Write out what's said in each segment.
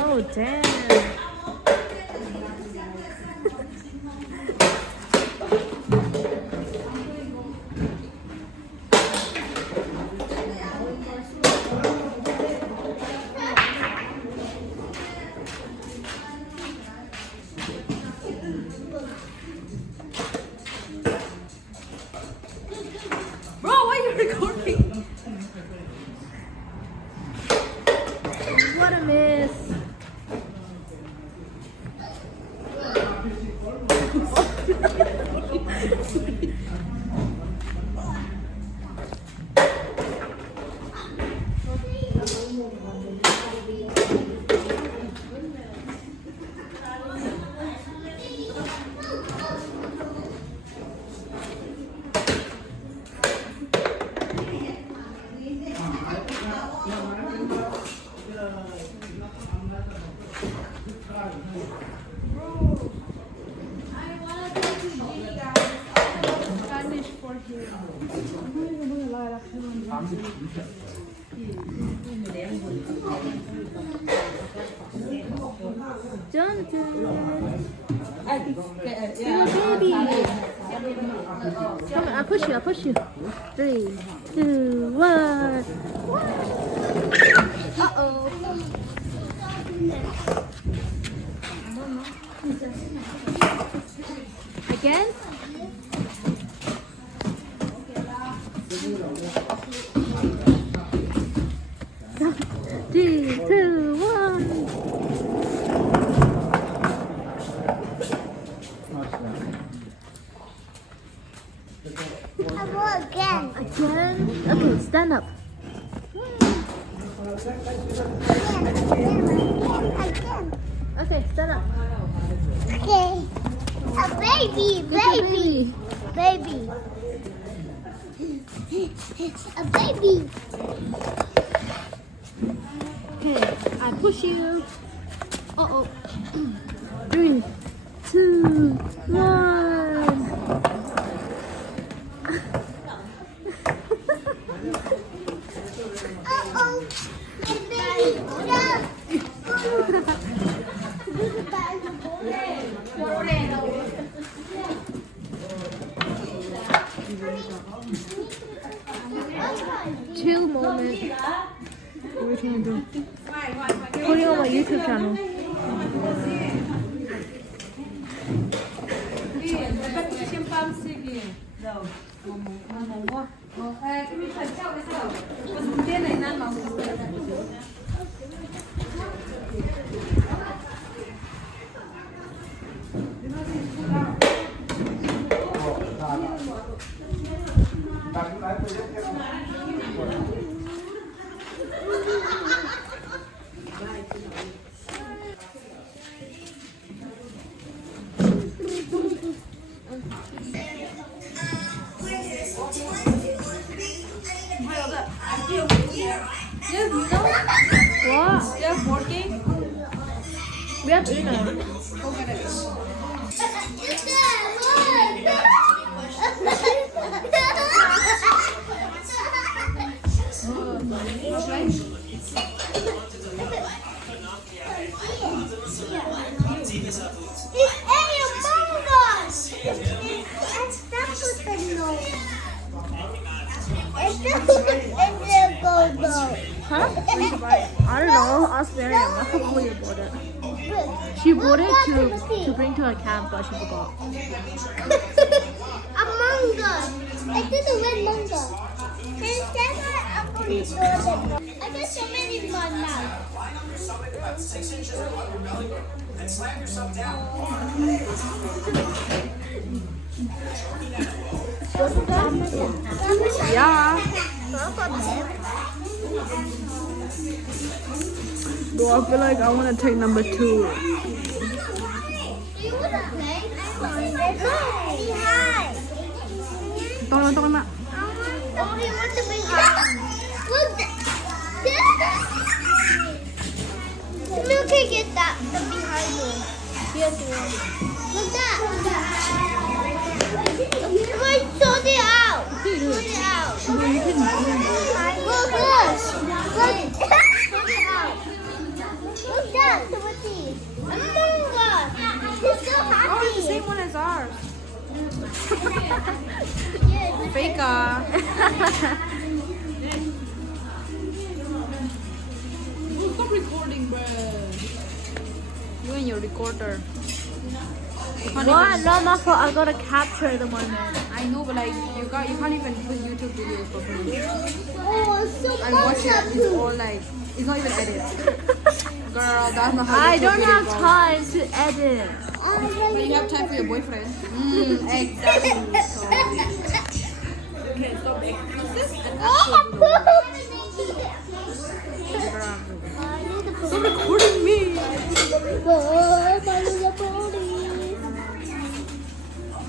Oh, damn. Bro, why are you recording? What a miss. Jonathan, baby. Come on, I'll push you. 3, 2, 1. Uh-oh. Again? 3, 2, 1. Again. Okay, stand up. Again. Okay, stand up. Okay. A baby. Baby. A baby. Okay, I push you. Uh-oh. 3, 2, 1. Uh-oh. My baby. No. 2 moment. What are we trying to do? Putting on my YouTube channel. What? You have board game? We have Uno. Huh? I don't know. Ask Miriam. I forgot where you bought it. She bought it to bring to her camp, but she forgot. Among Us. I didn't win Among Us. Instead, I'm going to do it. I got so many more now. Yeah. Bro, I feel like I want to take number 2. Do you want to play? Behind. Tolong. Oh, he wants to bring up. Look. Look, can get that. The behind one. Yes, Look that. I sort it out. Faker. Stop recording, bro. You and your recorder. What? No, Marco, I gotta capture the moment. I know, but like you can't even put YouTube videos properly. Oh, so I watch it. It's all like it's not even edit. Girl, that's not how I YouTube don't videos have go. time to edit. But you have time for your boyfriend. Exactly. So. Okay, stop being racist and stop recording me.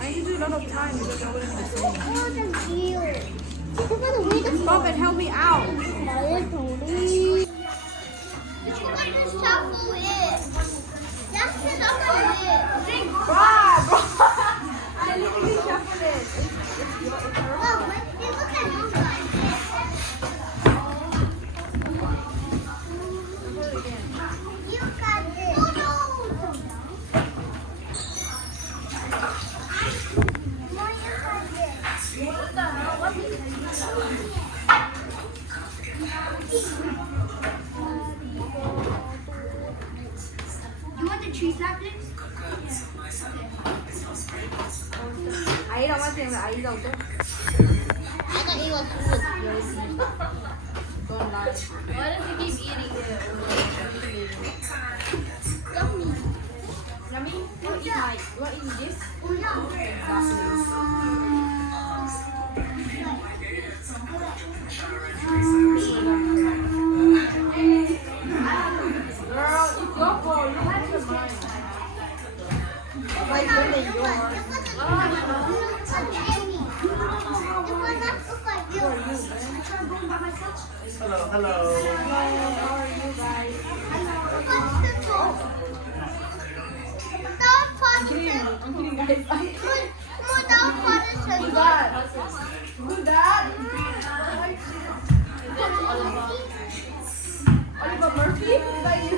I give you a lot of time because I wasn't the same. Stop and help me out. I literally shuffled it. You want the cheese lappings? 아이랑 하세요. 아이가 어때? I thought you were food. Don't lie. Why does he keep eating it? Yummy. Yummy? You want to eat my? You want to eat this? Girl, it's your fault. You have to mind. Like when they yours. Hello, hello. How are you guys? I'm kidding, guys. Who's that? Who's that? Oliver Murphy? Is that you?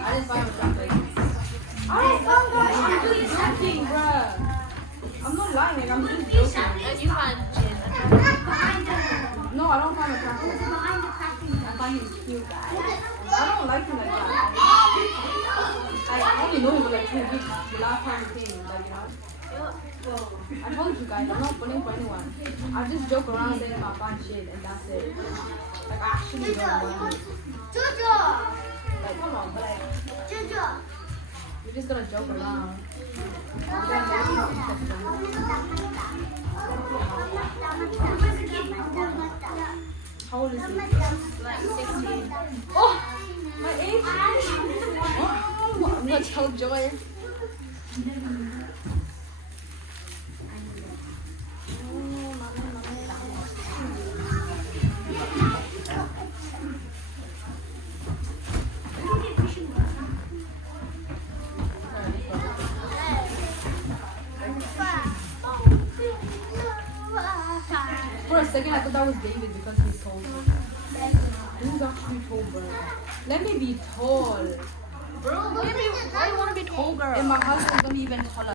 I didn't find a chocolate. Alright, fun guys. I'm really joking, bruh. I'm not lying, like I'm just joking. You find No, I don't find a chocolate. I find him cute. I don't like him like that. I only know him for like 2 weeks. The last time he came, like, you know. I told you guys, I'm not bullying for anyone. I just joke around saying my fun shit and that's it. Like, I actually don't want it. Like, come on, but like, you're just gonna joke around. How old is he? like 16. Oh, my age? Oh, I'm gonna tell Joy. For a second, I thought that was David because he's tall. He's actually tall, bro. Let me be tall. Bro, why do you want to be tall, girl? And my husband's gonna be even taller.